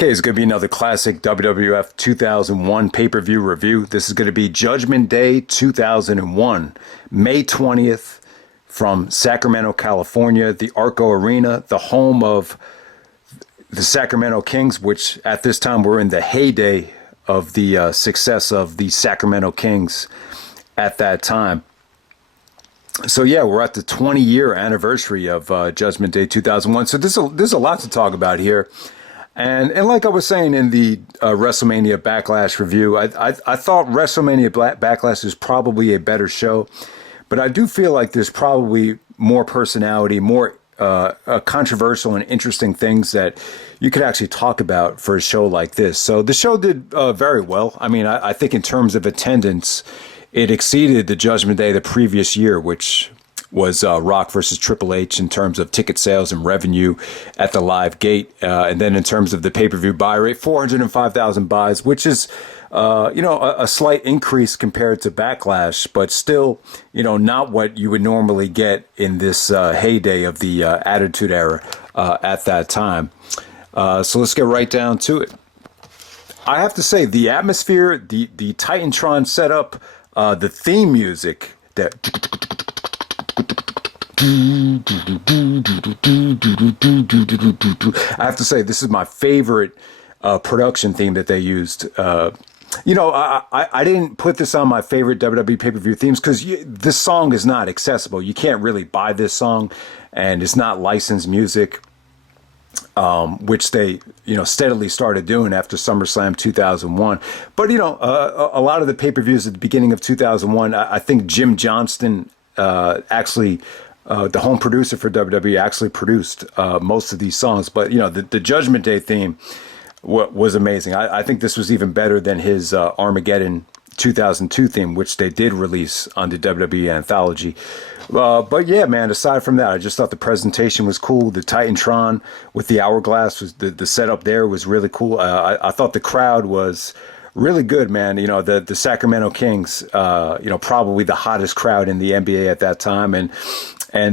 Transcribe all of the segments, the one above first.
Okay, it's going to be another classic WWF 2001 pay-per-view review. This is going to be Judgment Day 2001, May 20th from Sacramento, California, the Arco Arena, the home of the Sacramento Kings, which at this time were in the heyday of the success of the Sacramento Kings at that time. So yeah, we're at the 20-year anniversary of Judgment Day 2001. So there's a lot to talk about here. And like I was saying in the WrestleMania Backlash review, I thought WrestleMania Backlash is probably a better show, but I do feel like there's probably more personality, more controversial and interesting things that you could actually talk about for a show like this. So the show did very well. I mean, I think in terms of attendance, it exceeded the Judgment Day the previous year, which was Rock versus Triple H in terms of ticket sales and revenue at the live gate. And then in terms of the pay-per-view buy rate, 405,000 buys, which is, a slight increase compared to Backlash, but still, not what you would normally get in this heyday of the Attitude Era at that time. So let's get right down to it. I have to say, the atmosphere, the Titantron setup, the theme music, that I have to say, this is my favorite production theme that they used. I didn't put this on my favorite WWE pay-per-view themes because this song is not accessible. You can't really buy this song, and it's not licensed music, which they, steadily started doing after SummerSlam 2001. But, a lot of the pay-per-views at the beginning of 2001, I think Jim Johnston actually... the home producer for WWE actually produced most of these songs. But, the Judgment Day theme was amazing. I think this was even better than his Armageddon 2002 theme, which they did release on the WWE Anthology. But yeah, man, aside from that, I just thought the presentation was cool. The Titantron with the hourglass, was the setup there was really cool. I thought the crowd was really good, man. The Sacramento Kings, probably the hottest crowd in the NBA at that time. And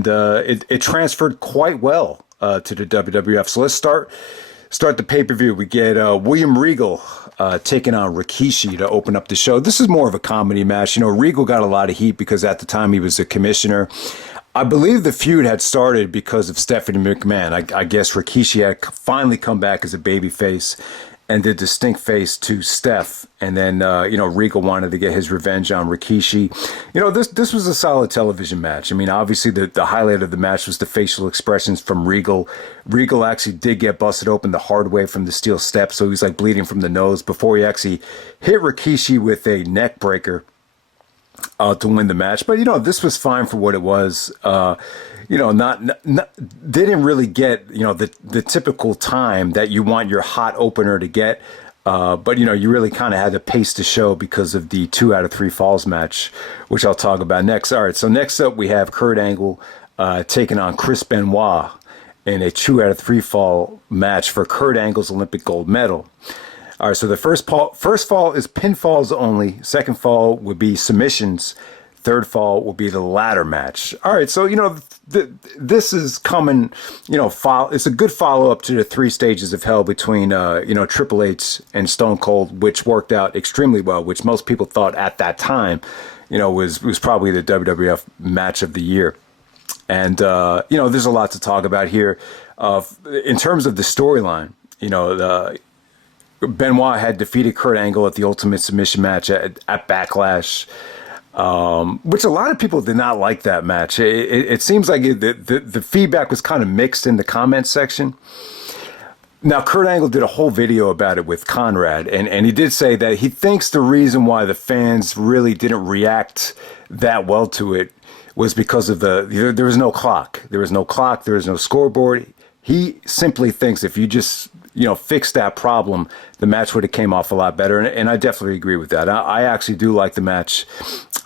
it transferred quite well to the WWF. So let's start the pay-per-view. We get William Regal taking on Rikishi to open up the show. This is more of a comedy match. Regal got a lot of heat because at the time he was a commissioner. I believe the feud had started because of Stephanie McMahon. I guess Rikishi had finally come back as a babyface and did the stink face to Steph. And then, Regal wanted to get his revenge on Rikishi. This was a solid television match. I mean, obviously the highlight of the match was the facial expressions from Regal. Regal actually did get busted open the hard way from the steel step, so he was like bleeding from the nose before he actually hit Rikishi with a neck breaker to win the match. But, this was fine for what it was. Didn't really get, the typical time that you want your hot opener to get. But, you really kind of had to pace the show because of the 2 out of 3 falls match, which I'll talk about next. All right, so next up we have Kurt Angle taking on Chris Benoit in a 2 out of 3 fall match for Kurt Angle's Olympic gold medal. All right, so the first fall is pinfalls only. Second fall would be submissions. Third fall will be the ladder match. All right, so, this is coming, it's a good follow-up to the 3 stages of hell between, Triple H and Stone Cold, which worked out extremely well, which most people thought at that time, was probably the WWF match of the year. And, there's a lot to talk about here. In terms of the storyline, Benoit had defeated Kurt Angle at the Ultimate Submission match at Backlash. Which a lot of people did not like that match. It seems like the feedback was kind of mixed in the comments section. Now, Kurt Angle did a whole video about it with Conrad, and he did say that he thinks the reason why the fans really didn't react that well to it was because of there was no clock. There was no clock. There was no scoreboard. He simply thinks if you just, fix that problem, the match would have came off a lot better. And I definitely agree with that. I actually do like the match.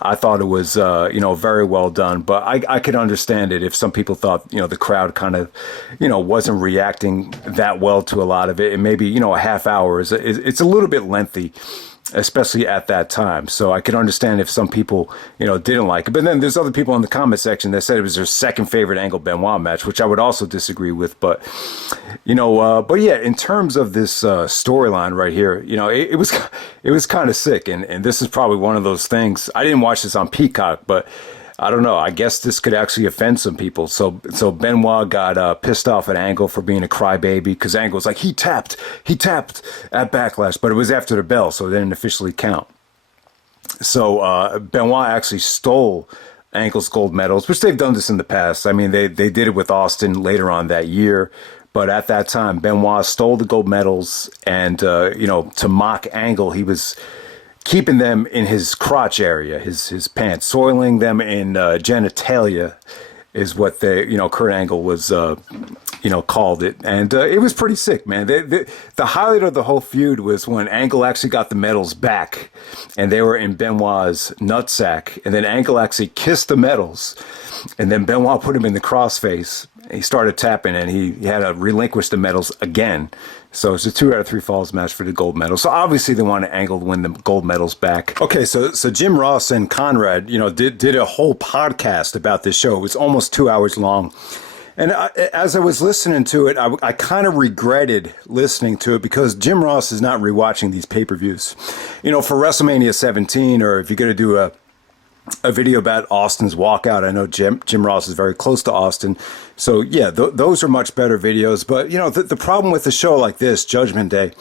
I thought it was, very well done. But I could understand it if some people thought, the crowd kind of, wasn't reacting that well to a lot of it. And maybe, a half hour it's a little bit lengthy. especially at that time. So I could understand if some people, didn't like it. But then there's other people in the comment section that said it was their second favorite Angle Benoit match, which I would also disagree with. But, but yeah, in terms of this storyline right here, it was kind of sick. And this is probably one of those things. I didn't watch this on Peacock, but I don't know. I guess this could actually offend some people. So Benoit got pissed off at Angle for being a crybaby because Angle was like, he tapped at Backlash, but it was after the bell, so it didn't officially count. So Benoit actually stole Angle's gold medals, which they've done this in the past. I mean, they did it with Austin later on that year. But at that time, Benoit stole the gold medals, and, to mock Angle, he was keeping them in his crotch area, his pants, soiling them in genitalia is what Kurt Angle was, called it. And it was pretty sick, man. The highlight of the whole feud was when Angle actually got the medals back and they were in Benoit's nutsack. And then Angle actually kissed the medals. And then Benoit put him in the crossface. He started tapping and he had to relinquish the medals again. So it's a 2 out of 3 falls match for the gold medal. So obviously they wanted Angle to win the gold medals back. Okay, so Jim Ross and Conrad, did a whole podcast about this show. It was almost 2 hours long. And as I was listening to it, I kind of regretted listening to it because Jim Ross is not rewatching these pay-per-views. For WrestleMania 17, or if you're going to do a video about Austin's walkout. I know Jim Ross is very close to Austin. So, yeah, those are much better videos. But, the problem with a show like this, Judgment Day,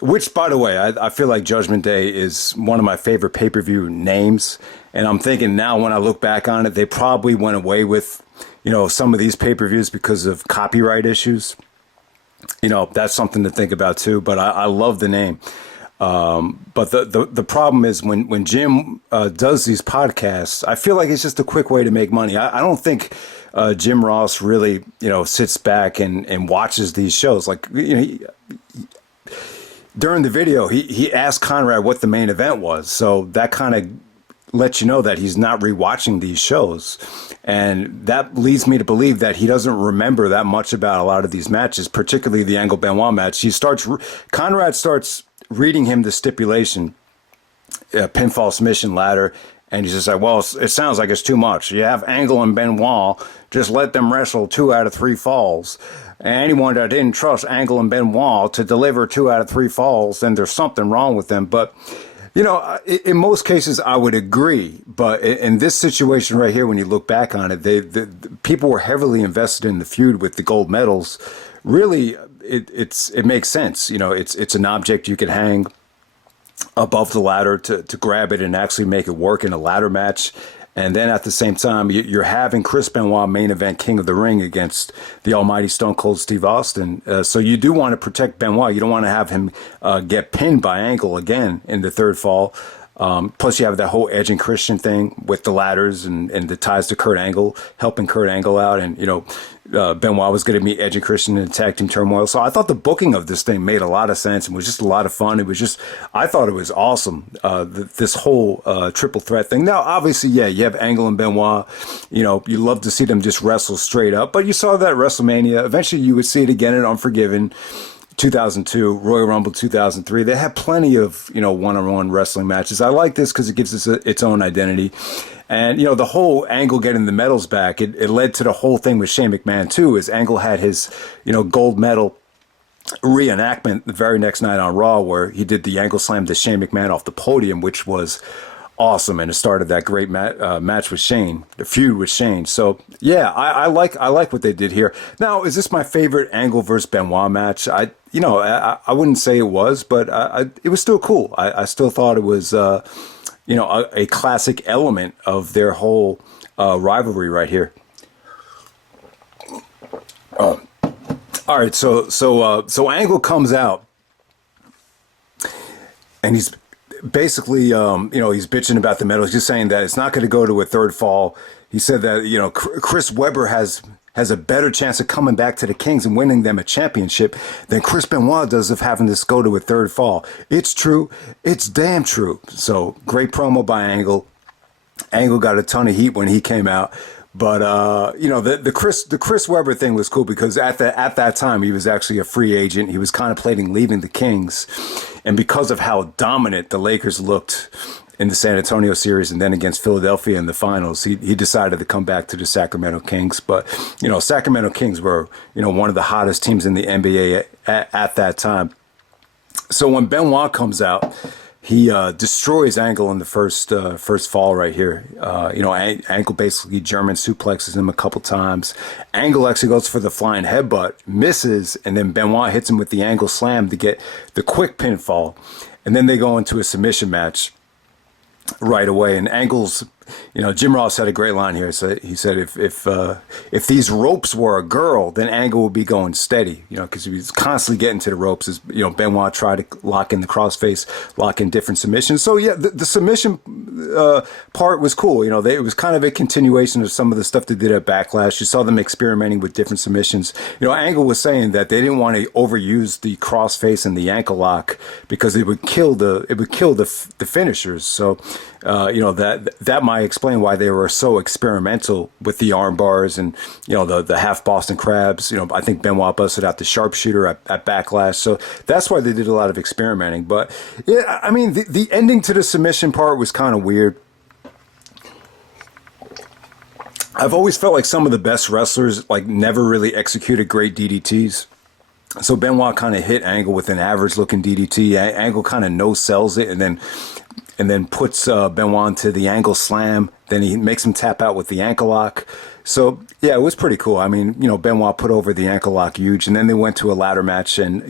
which, by the way, I feel like Judgment Day is one of my favorite pay-per-view names. And I'm thinking now when I look back on it, they probably went away with, some of these pay-per-views because of copyright issues. That's something to think about, too. But I love the name. But the problem is when Jim does these podcasts, I feel like it's just a quick way to make money. I don't think Jim Ross really sits back and watches these shows. Like during the video, he asked Conrad what the main event was, so that kind of lets you know that he's not rewatching these shows, and that leads me to believe that he doesn't remember that much about a lot of these matches, particularly the Angle Benoit match. Conrad starts reading him the stipulation, pinfall submission ladder, and he's just like, well, it sounds like it's too much. You have Angle and Benoit, just let them wrestle 2 out of 3 falls. And anyone that didn't trust Angle and Benoit to deliver 2 out of 3 falls, then there's something wrong with them. But, in most cases, I would agree. But in this situation right here, when you look back on it, the people were heavily invested in the feud with the gold medals. Really, it makes sense. It's an object you can hang above the ladder to grab it and actually make it work in a ladder match. And then at the same time, you're having Chris Benoit main event King of the Ring against the almighty Stone Cold Steve Austin. So you do want to protect Benoit. You don't want to have him get pinned by Angle again in the third fall. Plus, you have that whole Edge and Christian thing with the ladders and the ties to Kurt Angle, helping Kurt Angle out. And, Benoit was going to meet Edge and Christian in Tag Team Turmoil. So I thought the booking of this thing made a lot of sense and was just a lot of fun. I thought it was awesome, this whole triple threat thing. Now, obviously, yeah, you have Angle and Benoit. You love to see them just wrestle straight up. But you saw that at WrestleMania. Eventually, you would see it again at Unforgiven 2002, Royal Rumble 2003. They had plenty of, one-on-one wrestling matches. I like this because it gives us its own identity. And, the whole Angle getting the medals back, it led to the whole thing with Shane McMahon, too, as Angle had his, gold medal reenactment the very next night on Raw, where he did the Angle Slam to Shane McMahon off the podium, which was awesome, and it started that great match with Shane, the feud with Shane. So yeah, I like what they did here. Now, is this my favorite Angle versus Benoit match? I wouldn't say it was, but it was still cool. I still thought it was a classic element of their whole rivalry right here. All right, so Angle comes out, and he's basically, he's bitching about the medal. He's just saying that it's not going to go to a third fall. He said that, Chris Webber has a better chance of coming back to the Kings and winning them a championship than Chris Benoit does of having this go to a third fall. It's true. It's damn true. So great promo by Angle. Angle got a ton of heat when he came out. But, the Chris Webber thing was cool because at that time he was actually a free agent. He was contemplating leaving the Kings. And because of how dominant the Lakers looked in the San Antonio series and then against Philadelphia in the finals, he decided to come back to the Sacramento Kings. But, Sacramento Kings were, one of the hottest teams in the NBA at that time. So when Benoit comes out, he destroys Angle in the first fall right here. Angle basically German suplexes him a couple times. Angle actually goes for the flying headbutt, misses, and then Benoit hits him with the Angle slam to get the quick pinfall. And then they go into a submission match right away. And Angle's, Jim Ross had a great line here. So he said, if these ropes were a girl, then Angle would be going steady, because he was constantly getting to the ropes as, Benoit tried to lock in the crossface, lock in different submissions. So yeah, the submission part was cool. It was kind of a continuation of some of the stuff they did at Backlash. You saw them experimenting with different submissions. Angle was saying that they didn't want to overuse the crossface and the ankle lock because it would kill the finishers. So, that might explain why they were so experimental with the arm bars and, the half Boston crabs. I think Benoit busted out the sharpshooter at Backlash. So that's why they did a lot of experimenting. But yeah, I mean, the ending to the submission part was kind of weird. I've always felt like some of the best wrestlers never really executed great DDTs. So Benoit kind of hit Angle with an average looking DDT. Angle kind of no sells it and then puts Benoit into the Angle slam. Then he makes him tap out with the ankle lock. So, yeah, it was pretty cool. I mean, Benoit put over the ankle lock huge. And then they went to a ladder match. And,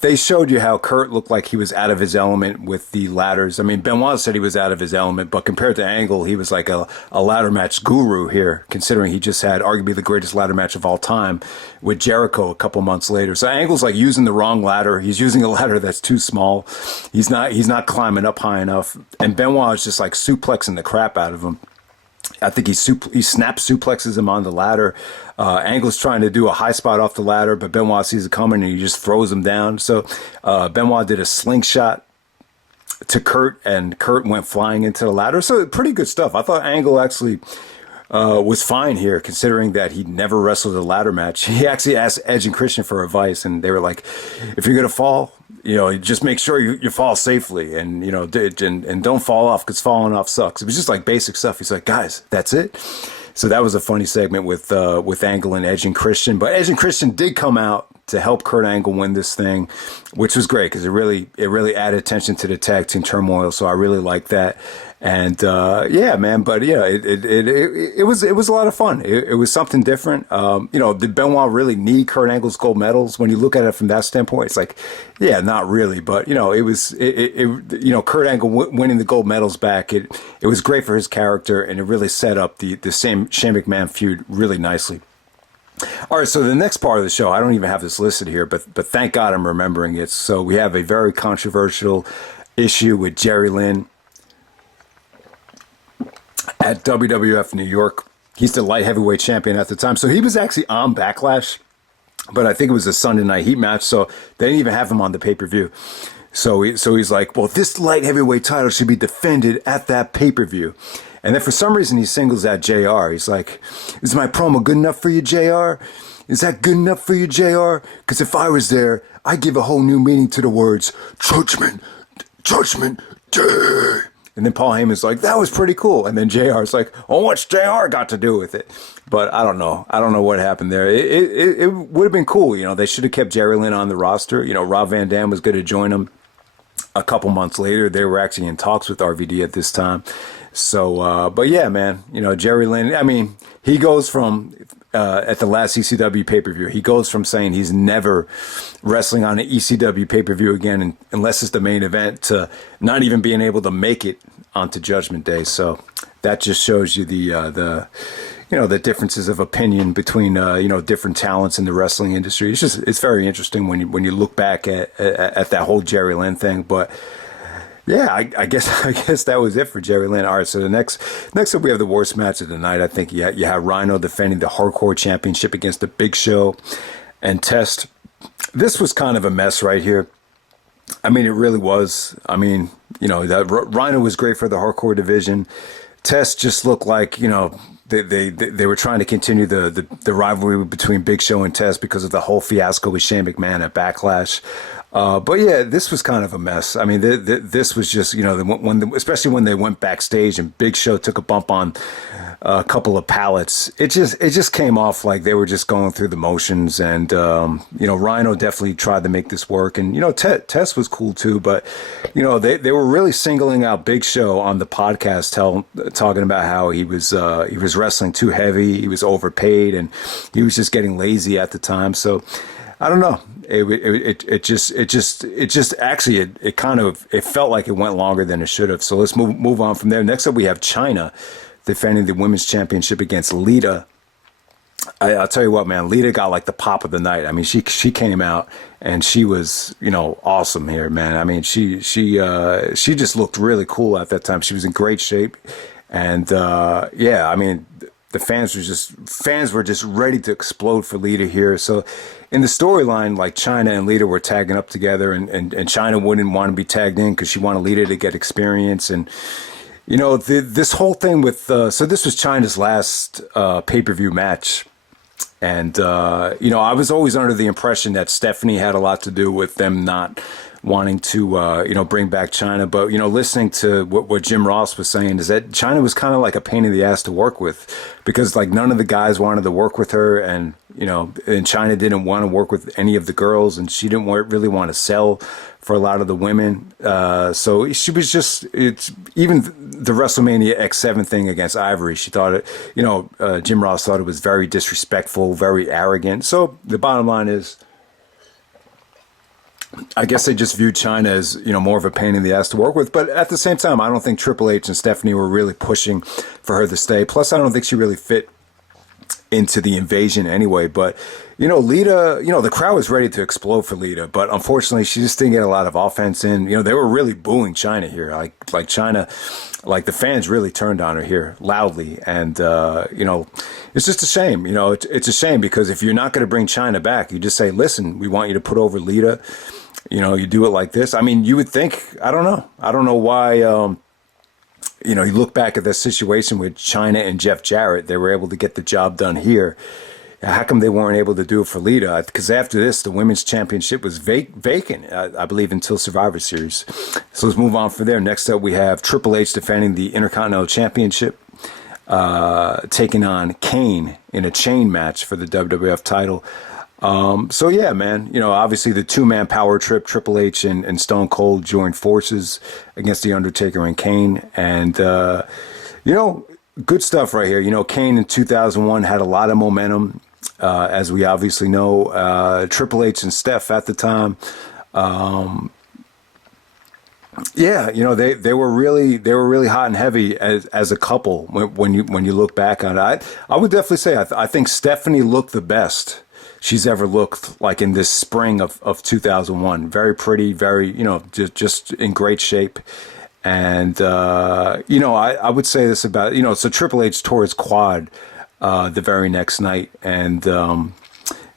they showed you how Kurt looked like he was out of his element with the ladders. I mean, Benoit said he was out of his element. But compared to Angle, he was like a ladder match guru here, considering he just had arguably the greatest ladder match of all time with Jericho a couple months later. So Angle's using the wrong ladder. He's using a ladder that's too small. He's not climbing up high enough. And Benoit is just suplexing the crap out of him. I think he snap suplexes him on the ladder. Angle's trying to do a high spot off the ladder, but Benoit sees it coming and he just throws him down. So Benoit did a slingshot to Kurt, and Kurt went flying into the ladder. So pretty good stuff. I thought Angle actually was fine here, considering that he never wrestled a ladder match. He actually asked Edge and Christian for advice, and they were like, if you're going to fall, just make sure you fall safely and, and don't fall off, because falling off sucks. It was just basic stuff. He's like, guys, that's it. So that was a funny segment with Angle and Edge and Christian. But Edge and Christian did come out to help Kurt Angle win this thing, which was great because it really added attention to the tag team turmoil. So I really liked that. And yeah, man, but yeah, it was a lot of fun. It was something different. Did Benoit really need Kurt Angle's gold medals? When you look at it from that standpoint, it's like, yeah, not really. But it was Kurt Angle winning the gold medals back. It was great for his character, and it really set up the same Shane McMahon feud really nicely. All right, so the next part of the show, I don't even have this listed here, but thank God I'm remembering it. So we have a very controversial issue with Jerry Lynn at WWF New York. He's the light heavyweight champion at the time. So he was actually on Backlash, but I think it was a Sunday Night Heat match, so they didn't even have him on the pay-per-view. So he's like, well, this light heavyweight title should be defended at that pay-per-view. And then for some reason, he singles out JR. He's like, is my promo good enough for you, JR? Is that good enough for you, JR? Because if I was there, I'd give a whole new meaning to the words, Judgment Day. And then Paul Heyman's like, that was pretty cool. And then JR's like, oh, what's JR got to do with it? But I don't know. I don't know what happened there. It would have been cool. They should have kept Jerry Lynn on the roster. Rob Van Dam was going to join him a couple months later. They were actually in talks with RVD at this time. So, but yeah, man, Jerry Lynn, I mean, he goes from, at the last ECW pay-per-view, he goes from saying he's never wrestling on an ECW pay-per-view again unless it's the main event, to not even being able to make it onto Judgment Day. So that just shows you the differences of opinion between, different talents in the wrestling industry. It's very interesting when you look back at that whole Jerry Lynn thing. But yeah, I guess that was it for Jerry Lynn. All right, so the next up we have the worst match of the night. I think you have Rhyno defending the Hardcore Championship against the Big Show and Test. This was kind of a mess right here. I mean, it really was. I mean, that Rhyno was great for the Hardcore division. Test just looked like, they were trying to continue the rivalry between Big Show and Test because of the whole fiasco with Shane McMahon at Backlash. But yeah, this was kind of a mess. I mean, this was just, especially when they went backstage and Big Show took a bump on a couple of pallets. It just came off like they were just going through the motions. And Rhyno definitely tried to make this work, and Tess was cool too. But they were really singling out Big Show on the podcast, talking about how he was wrestling too heavy, he was overpaid, and he was just getting lazy at the time. So I don't know. It just actually it felt like it went longer than it should have. So let's move on from there. Next up, we have Chyna defending the women's championship against Lita. I'll tell you what, man, Lita got like the pop of the night. I mean, she came out and she was awesome here, man. I mean, she just looked really cool at that time. She was in great shape, and yeah, I mean, the fans were just ready to explode for Lita here. So in the storyline, like, Chyna and Lita were tagging up together, and Chyna wouldn't want to be tagged in because she wanted Lita to get experience. And this whole thing with so this was Chyna's last pay-per-view match. And I was always under the impression that Stephanie had a lot to do with them not wanting to bring back Chyna. But listening to what Jim Ross was saying is that Chyna was kind of like a pain in the ass to work with, because like none of the guys wanted to work with her, and and Chyna didn't want to work with any of the girls, and she didn't really want to sell for a lot of the women. So she was just, even the WrestleMania X7 thing against Ivory, she thought it, Jim Ross thought it was very disrespectful, very arrogant. So the bottom line is, I guess they just viewed Chyna as, more of a pain in the ass to work with. But at the same time, I don't think Triple H and Stephanie were really pushing for her to stay. Plus, I don't think she really fit into the invasion anyway. But, Lita, the crowd was ready to explode for Lita. But unfortunately, she just didn't get a lot of offense in. They were really booing Chyna here. Like Chyna, like the fans really turned on her here loudly. And, it's just a shame. It's a shame, because if you're not going to bring Chyna back, you just say, listen, we want you to put over Lita. You do it like this. I mean, you would think, I don't know why, you look back at the situation with Chyna and Jeff Jarrett, they were able to get the job done here. How come they weren't able to do it for Lita? Because after this, the women's championship was vacant, I believe, until Survivor Series. So let's move on from there. Next up, we have Triple H defending the Intercontinental Championship, taking on Kane in a chain match for the WWF title. So yeah, man, obviously the two-man power trip, Triple H and Stone Cold joined forces against the Undertaker and Kane. And, good stuff right here. Kane in 2001 had a lot of momentum, as we obviously know. Triple H and Steph at the time, yeah, they were really hot and heavy as a couple when you look back on it. I would definitely say I think Stephanie looked the best she's ever looked, like in this spring of 2001. Very pretty, very, just in great shape. And, I would say this about, so Triple H tore his quad the very next night. And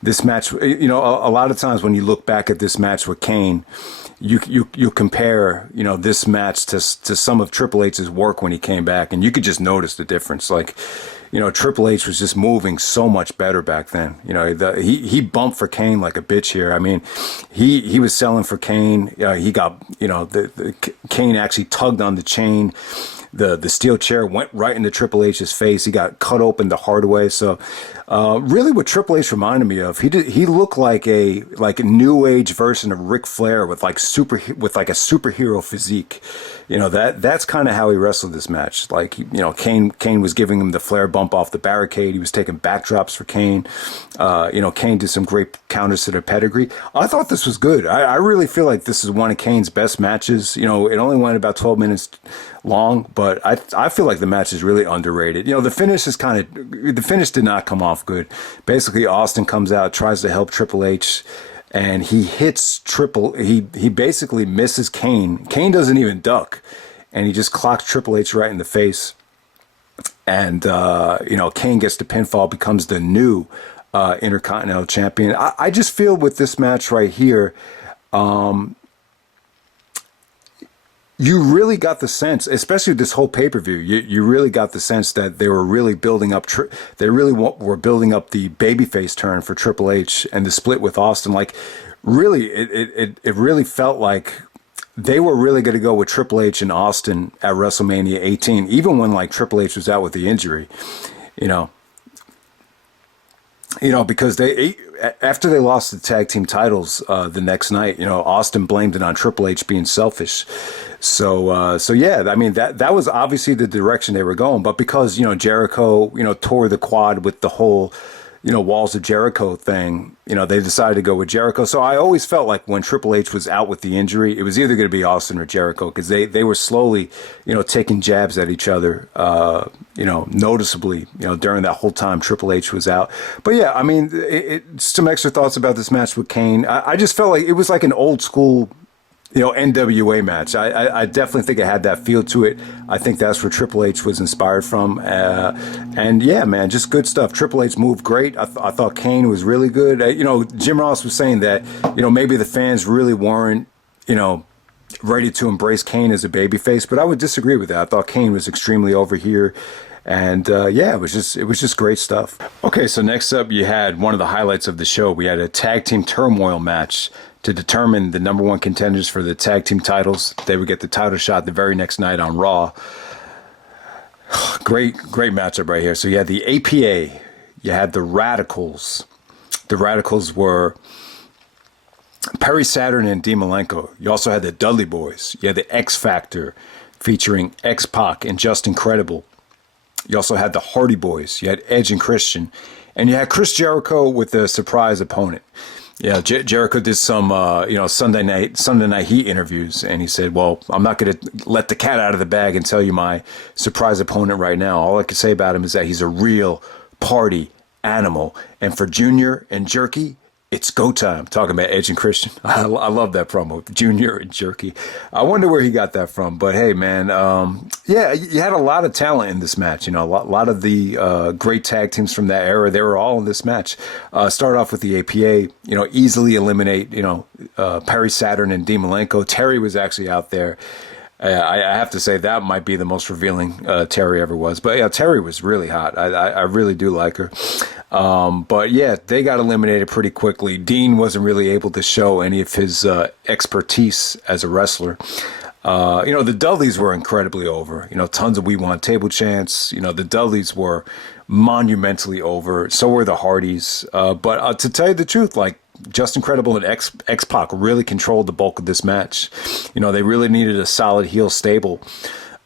this match, a lot of times when you look back at this match with Kane, you compare, this match to some of Triple H's work when he came back, and you could just notice the difference. Like, Triple H was just moving so much better back then. He bumped for Kane like a bitch here. I mean, he was selling for Kane. He got, the Kane actually tugged on the chain. The steel chair went right into Triple H's face. He got cut open the hard way. So, really, what Triple H reminded me of, he looked like a new age version of Ric Flair with like a superhero physique. That's kind of how he wrestled this match. Like, Kane was giving him the Flair bump off the barricade. He was taking backdrops for Kane. Kane did some great counters to their pedigree. I thought this was good. I really feel like this is one of Kane's best matches. It only went about 12 minutes long, but I feel like the match is really underrated. The finish did not come off good. Basically, Austin comes out, tries to help Triple H, and he hits he basically misses Kane. Kane doesn't even duck, and he just clocks Triple H right in the face. And Kane gets the pinfall, becomes the new Intercontinental Champion. I just feel with this match right here, you really got the sense, especially this whole pay-per-view, you really got the sense that they were really building up, were building up the babyface turn for Triple H and the split with Austin. Like, really, it really felt like they were really going to go with Triple H and Austin at WrestleMania 18, even when like Triple H was out with the injury, you know, because after they lost the tag team titles the next night, Austin blamed it on Triple H being selfish. So yeah, I mean that was obviously the direction they were going, but because Jericho tore the quad with the whole Walls of Jericho thing, they decided to go with Jericho. So I always felt like when Triple H was out with the injury, it was either going to be Austin or Jericho, because they were slowly, taking jabs at each other, noticeably, during that whole time Triple H was out. But yeah, I mean, some extra thoughts about this match with Kane. I just felt like it was like an old school NWA match. I definitely think it had that feel to it. I think that's where Triple H was inspired from. And yeah, man, just good stuff. Triple H moved great. I thought Kane was really good. Jim Ross was saying that, maybe the fans really weren't, ready to embrace Kane as a babyface, but I would disagree with that. I thought Kane was extremely over here. And yeah, it was just great stuff. Okay, so next up you had one of the highlights of the show. We had a tag team turmoil match to determine the number one contenders for the tag team titles. They would get the title shot the very next night on Raw. Great matchup right here. So you had the APA, you had the Radicalz. The Radicalz were Perry Saturn and Dean Malenko. You also had the Dudley Boyz. You had the X Factor featuring X-Pac and Just Incredible. You also had the Hardy Boys. You had Edge and Christian. And you had Chris Jericho with a surprise opponent. Yeah, Jericho did some, Sunday Night Heat interviews, and he said, well, I'm not going to let the cat out of the bag and tell you my surprise opponent right now. All I can say about him is that he's a real party animal. And for Junior and Jerky, it's go time. Talking about Edge and Christian. I love that promo, Junior and Jerky. I wonder where he got that from. But hey, man, yeah, you had a lot of talent in this match. A lot of the great tag teams from that era, they were all in this match. Start off with the APA, easily eliminate, Perry Saturn and Dean Malenko. Terry was actually out there. I have to say that might be the most revealing Terry ever was. But yeah, Terry was really hot. I really do like her. But yeah, they got eliminated pretty quickly. Dean wasn't really able to show any of his expertise as a wrestler. The Dudleys were incredibly over. Tons of "We Want Table" chants. The Dudleys were monumentally over. So were the Hardys. But to tell you the truth, like, Just Incredible and X-Pac really controlled the bulk of this match. They really needed a solid heel stable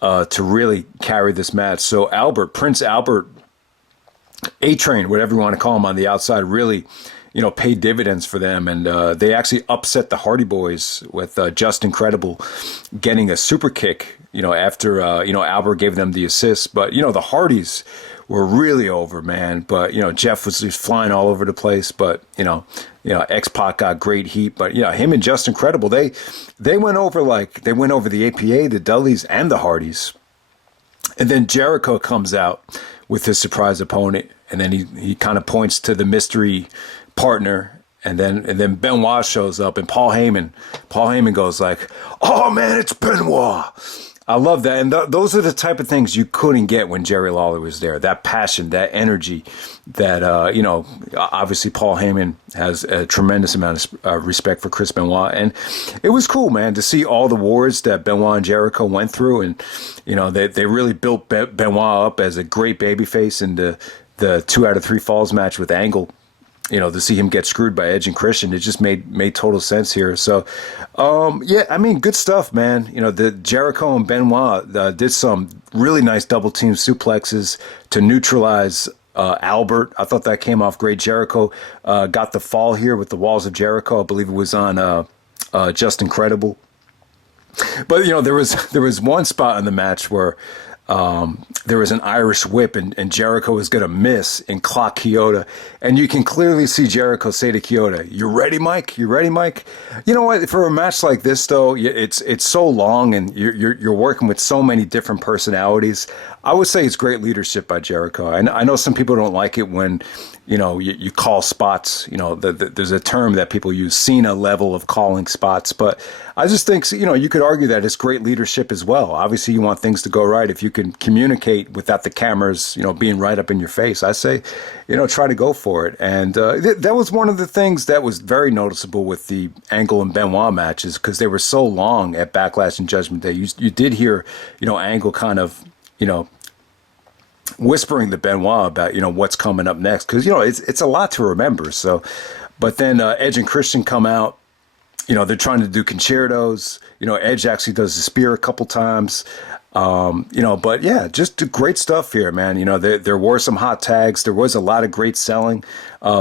to really carry this match. So Prince Albert, A-Train, whatever you want to call him on the outside, really, paid dividends for them. And they actually upset the Hardy Boys with Just Incredible getting a super kick, after, Albert gave them the assist. But, the Hardys were really over, man. But, Jeff was just flying all over the place. But, X-Pac got great heat. But, him and Just Incredible, they went over the APA, the Dudleys, and the Hardys. And then Jericho comes out with his surprise opponent. And then he kind of points to the mystery partner. And then Benoit shows up, and Paul Heyman goes like, "Oh man, it's Benoit." I love that. And those are the type of things you couldn't get when Jerry Lawler was there. That passion, that energy that, obviously Paul Heyman has a tremendous amount of respect for Chris Benoit. And it was cool, man, to see all the wars that Benoit and Jericho went through. And, they really built Benoit up as a great babyface in the 2 out of 3 falls match with Angle. To see him get screwed by Edge and Christian, it just made total sense here. So, yeah, I mean, good stuff, man. The Jericho and Benoit did some really nice double team suplexes to neutralize Albert. I thought that came off great. Jericho got the fall here with the Walls of Jericho. I believe it was on Just Incredible. But there was one spot in the match where there was an Irish whip, and Jericho was going to miss and clock Kyoto. And you can clearly see Jericho say to Kyoto, "You ready, Mike? You ready, Mike?" You know what? For a match like this, though, it's so long, and you're working with so many different personalities. I would say it's great leadership by Jericho. I know some people don't like it when, you call spots. There's a term that people use, Cena level of calling spots. But I just think, you could argue that it's great leadership as well. Obviously, you want things to go right. If you can communicate without the cameras, being right up in your face, I say, try to go for it. And that was one of the things that was very noticeable with the Angle and Benoit matches, because they were so long at Backlash and Judgment Day. You did hear, Angle kind of, whispering to Benoit about, what's coming up next, because, it's a lot to remember. So, but then Edge and Christian come out. They're trying to do concertos. Edge actually does the spear a couple times. But yeah, just great stuff here, man. There were some hot tags. There was a lot of great selling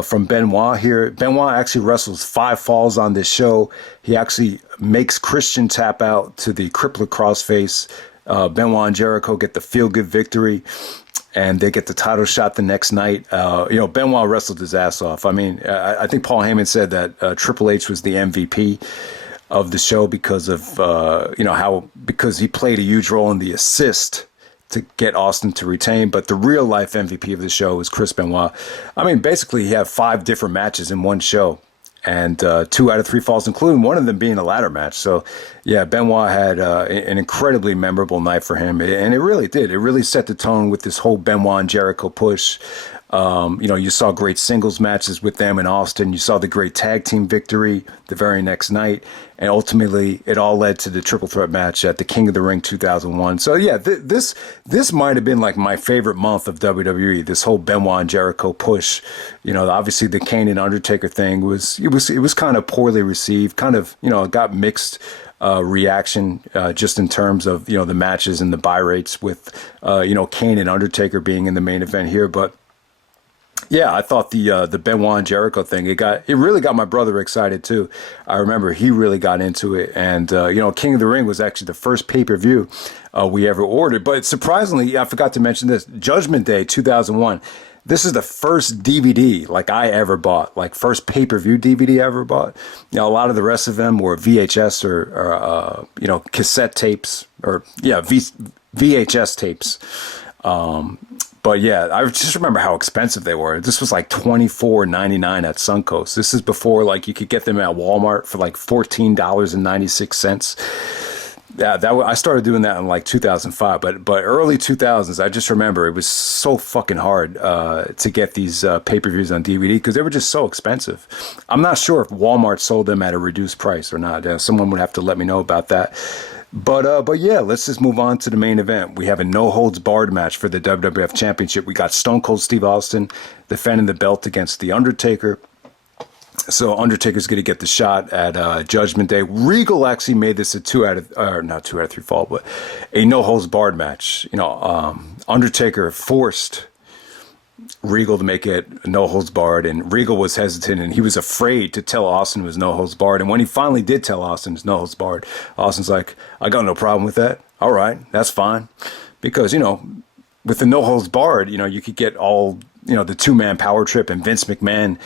from Benoit here. Benoit actually wrestles 5 falls on this show. He actually makes Christian tap out to the crippler crossface. Benoit and Jericho get the feel-good victory, and they get the title shot the next night. Benoit wrestled his ass off. I mean, I think Paul Heyman said that Triple H was the MVP of the show because of, because he played a huge role in the assist to get Austin to retain. But the real life MVP of the show was Chris Benoit. I mean, basically, he had 5 different matches in one show, and 2 out of 3 falls, including one of them being a ladder match. So, yeah, Benoit had an incredibly memorable night for him, and it really did. It really set the tone with this whole Benoit and Jericho push. You saw great singles matches with them in Austin. You saw the great tag team victory the very next night. And ultimately, it all led to the triple threat match at the King of the Ring 2001. So, yeah, this might have been like my favorite month of WWE, this whole Benoit and Jericho push. Obviously the Kane and Undertaker thing was kind of poorly received, kind of, it got mixed reaction just in terms of, the matches and the buy rates with, Kane and Undertaker being in the main event here. But yeah, I thought the Benoit and Jericho thing, it really got my brother excited too. I remember he really got into it, and King of the Ring was actually the first pay-per-view we ever ordered. But surprisingly, I forgot to mention this: Judgment Day 2001. This is the first DVD like I ever bought, like first pay-per-view DVD I ever bought. A lot of the rest of them were VHS or cassette tapes, or VHS tapes. But yeah, I just remember how expensive they were. This was like $24.99 at Suncoast. This is before like you could get them at Walmart for like $14.96. Yeah, I started doing that in like 2005, but early 2000s, I just remember it was so fucking hard to get these pay-per-views on DVD because they were just so expensive. I'm not sure if Walmart sold them at a reduced price or not. Someone would have to let me know about that. But yeah, let's just move on to the main event. We have a no-holds-barred match for the WWF Championship. We got Stone Cold Steve Austin defending the belt against The Undertaker. So Undertaker's going to get the shot at Judgment Day. Regal actually made this a not 2 out of 3 fall, but a no-holds-barred match. Undertaker forced Regal to make it no holds barred, and Regal was hesitant, and he was afraid to tell Austin it was no holds barred. And when he finally did tell Austin it's no holds barred, Austin's like, I got no problem with that. All right, that's fine. Because, with the no holds barred, you could get all, the 2-man power trip and Vince McMahon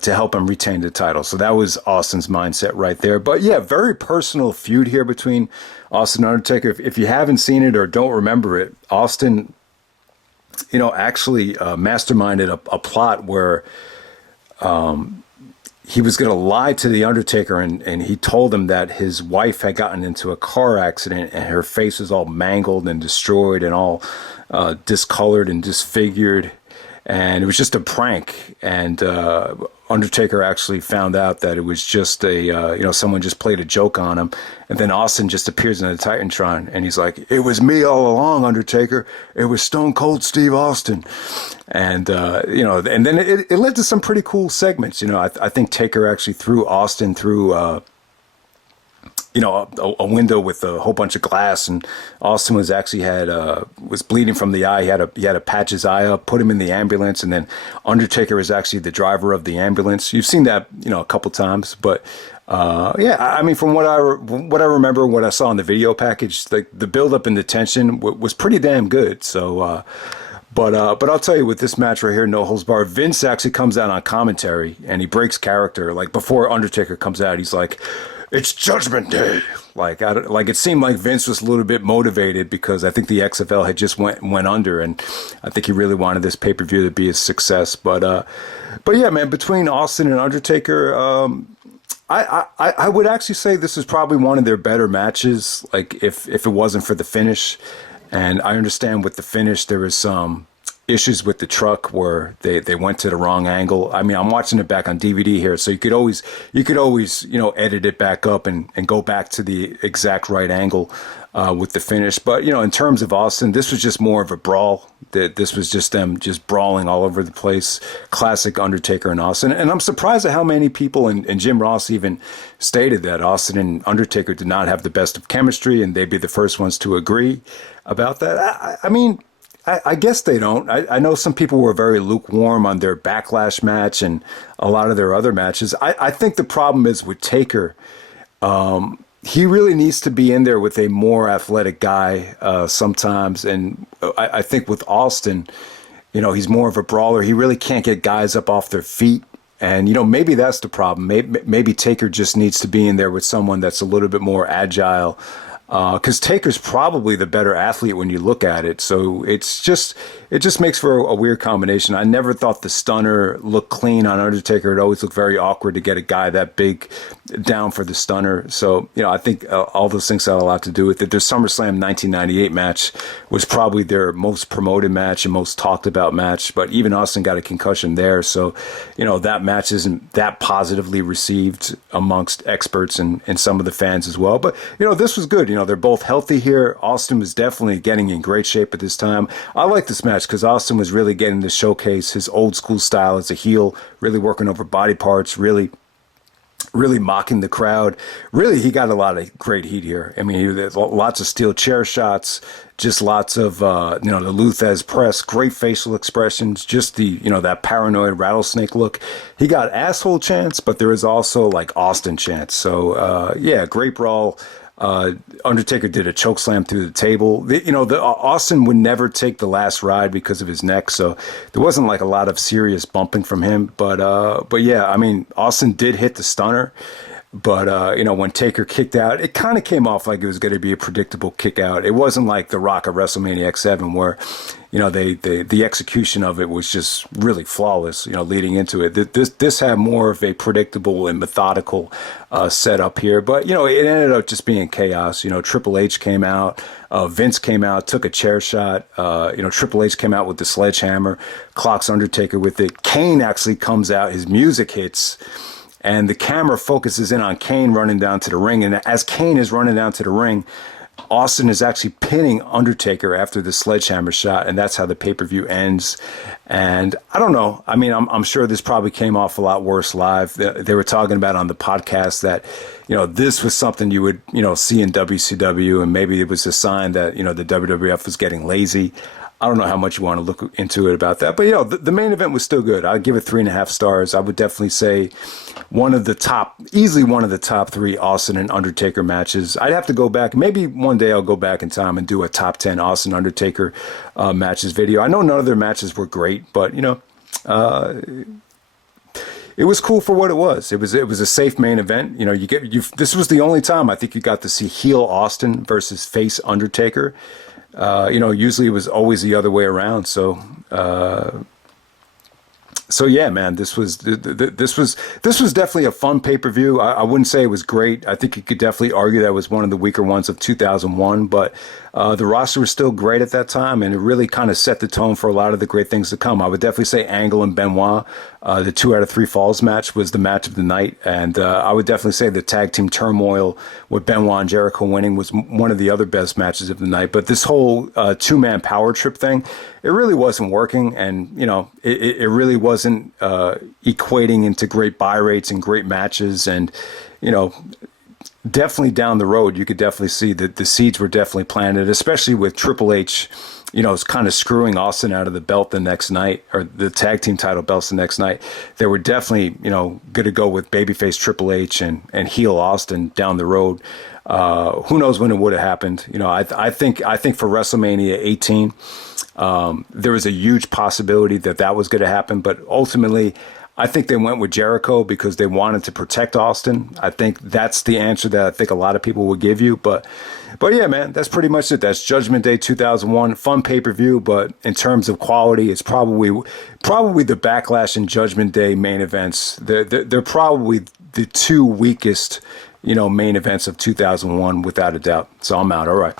to help him retain the title. So that was Austin's mindset right there. But yeah, very personal feud here between Austin and Undertaker. If you haven't seen it or don't remember it, Austin actually masterminded a plot where he was going to lie to The Undertaker, and he told him that his wife had gotten into a car accident and her face was all mangled and destroyed and all discolored and disfigured. And it was just a prank. And Undertaker actually found out that it was just someone just played a joke on him. And then Austin just appears in the Titantron, and he's like, it was me all along, Undertaker. It was Stone Cold Steve Austin. And, and then it led to some pretty cool segments. I think Taker actually threw Austin through, a window with a whole bunch of glass, and Austin was bleeding from the eye. He had to patch his eye up, put him in the ambulance, and then Undertaker is actually the driver of the ambulance. You've seen that, a couple times, but I mean, from what I remember, what I saw in the video package, the build up and the tension was pretty damn good. So, but I'll tell you, with this match right here, no holds barred, Vince actually comes out on commentary and he breaks character. Like before Undertaker comes out, he's like, it's Judgment Day. It seemed like Vince was a little bit motivated because I think the XFL had just went under, and I think he really wanted this pay-per-view to be a success. But yeah, man, between Austin and Undertaker, I would actually say this is probably one of their better matches. Like if it wasn't for the finish. And I understand with the finish, there was some issues with the truck where they went to the wrong angle. I mean, I'm watching it back on DVD here, so you could always edit it back up and go back to the exact right angle with the finish. But in terms of Austin, this was just more of a brawl. This was just them just brawling all over the place. Classic Undertaker and Austin. And I'm surprised at how many people, and Jim Ross even stated that Austin and Undertaker did not have the best of chemistry, and they'd be the first ones to agree about that. I mean, I guess they don't. I know some people were very lukewarm on their Backlash match and a lot of their other matches. I think the problem is with Taker. He really needs to be in there with a more athletic guy sometimes. And I think with Austin, he's more of a brawler. He really can't get guys up off their feet. And, maybe that's the problem. Maybe Taker just needs to be in there with someone that's a little bit more agile. Because Taker's probably the better athlete when you look at it. So it just makes for a weird combination. I never thought the stunner looked clean on Undertaker. It always looked very awkward to get a guy that big down for the stunner. So, I think all those things had a lot to do with it. Their SummerSlam 1998 match was probably their most promoted match and most talked about match. But even Austin got a concussion there. So, that match isn't that positively received amongst experts and some of the fans as well. But, this was good. They're both healthy here. Austin was definitely getting in great shape at this time. I like this match because Austin was really getting to showcase his old school style as a heel, really working over body parts, really mocking the crowd. Really, he got a lot of great heat here. I mean, there's lots of steel chair shots, just lots of, the Luthez press, great facial expressions, just the, that paranoid rattlesnake look. He got asshole chants, but there is also like Austin chants. So, great brawl. Undertaker did a choke slam through the table. The Austin would never take the last ride because of his neck, so there wasn't like a lot of serious bumping from him. But yeah, I mean, Austin did hit the stunner, but when Taker kicked out, it kind of came off like it was going to be a predictable kick out. It wasn't like The Rock of WrestleMania X7 where the execution of it was just really flawless, leading into it. This had more of a predictable and methodical setup here. But, it ended up just being chaos. Triple H came out. Vince came out, took a chair shot. Triple H came out with the sledgehammer, clocks Undertaker with it. Kane actually comes out. His music hits. And the camera focuses in on Kane running down to the ring. And as Kane is running down to the ring, Austin is actually pinning Undertaker after the sledgehammer shot, and that's how the pay-per-view ends. And I don't know. I mean, I'm sure this probably came off a lot worse live. They were talking about on the podcast that, this was something you would, see in WCW, and maybe it was a sign that, the WWF was getting lazy. I don't know how much you want to look into it about that. But, the main event was still good. I'd give it 3.5 stars. I would definitely say easily one of the top 3 Austin and Undertaker matches. I'd have to go back. Maybe one day I'll go back in time and do a top 10 Austin Undertaker matches video. I know none of their matches were great, but, it was cool for what it was. It was a safe main event. This was the only time I think you got to see heel Austin versus face Undertaker. Usually it was always the other way around. So yeah, man, this was definitely a fun pay-per-view. I wouldn't say it was great. I think you could definitely argue that was one of the weaker ones of 2001, but the roster was still great at that time, and it really kind of set the tone for a lot of the great things to come. I would definitely say Angle and Benoit, the 2 out of 3 falls match was the match of the night, and I would definitely say the tag team Turmoil with Benoit and Jericho winning was one of the other best matches of the night. But this whole 2-man power trip thing, it really wasn't working, and it really wasn't equating into great buy rates and great matches, and definitely down the road, you could definitely see that the seeds were definitely planted, especially with Triple H, kind of screwing Austin out of the belt the next night, or the tag team title belts the next night. They were definitely, going to go with babyface Triple H and heel Austin down the road. Who knows when it would have happened? I think for WrestleMania 18, there was a huge possibility that was going to happen, but ultimately, I think they went with Jericho because they wanted to protect Austin. I think that's the answer that I think a lot of people would give you. But yeah, man, that's pretty much it. That's Judgment Day 2001. Fun pay-per-view, but in terms of quality, it's probably the Backlash and Judgment Day main events. They're probably the 2 weakest, main events of 2001 without a doubt. So I'm out. All right.